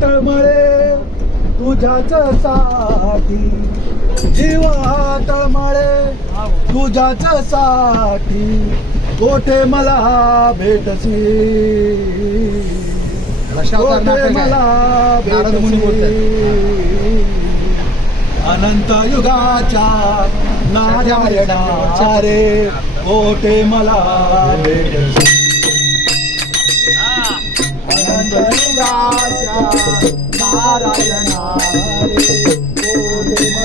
तळमळे तुझ्याच साठी, जीवा तळमळे तुझ्याच साठी, कोठे मला भेटसी, कोठे मला भेटसी, अनंत युगाच्या नारायणा रे, कोठे मला भेटसी, अनंत युगाच्या नारायण हरे कोठे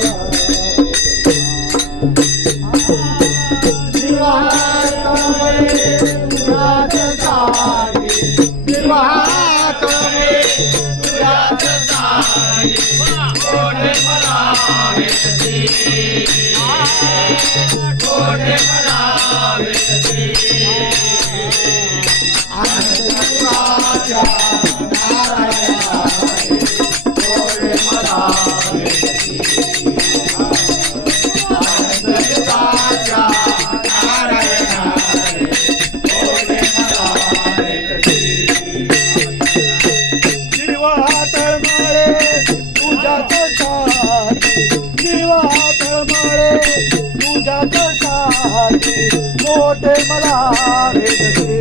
मला कोठे मला भेटते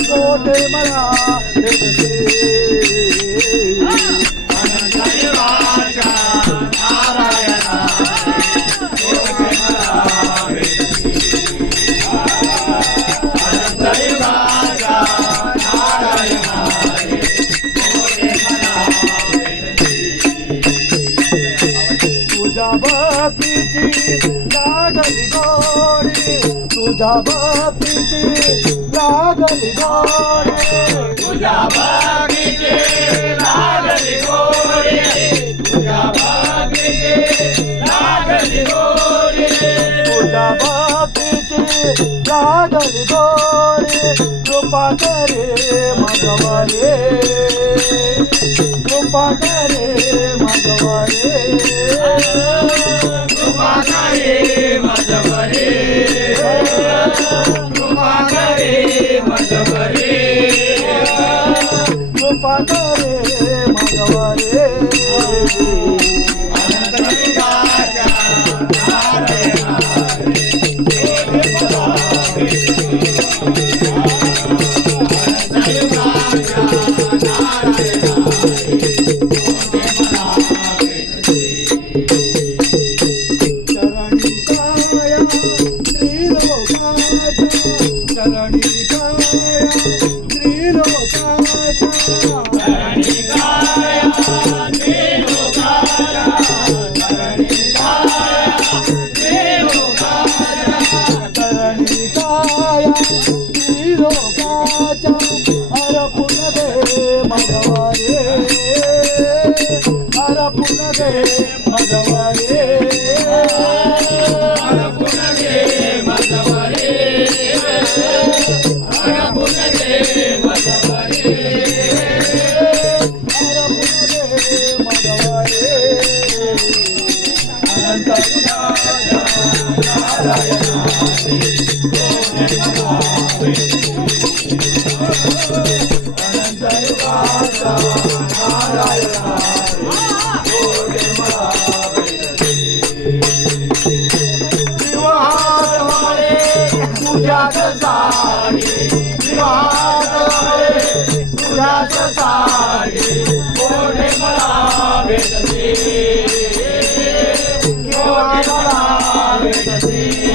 कोठे मला भेटते तुझ्या भक्तीची लागली गोडी तुझ्या भक्तीची लागली गोडी तुझ्या भक्तीची लागली गोडी तुझ्या भक्तीची लागली गोडी तुझ्या भक्तीची लागली गोडी कृपा करे माधवरे कृपा करे माधवरे कृपा करे माधवरे कृपा करे माधवरे कृपा करे माधवरे अनंत युगाच्या नारायण अनंत युगाच्या चरणी काया त्रिलोकाच्या चरणी काया त्रिलोकाच्या चरणी काया त्रिलोकाच्या चरणी काया त्रिलोकाच्या अर्पण दे माधवरे अर्पण दे माधवरे अर्पण दे माधवरे अर्पण दे माधवरे अनंत युगाच्या नारायण अनंत युगाच्या नारायण कोठे मला तुझ्याच सारी तुझ्याच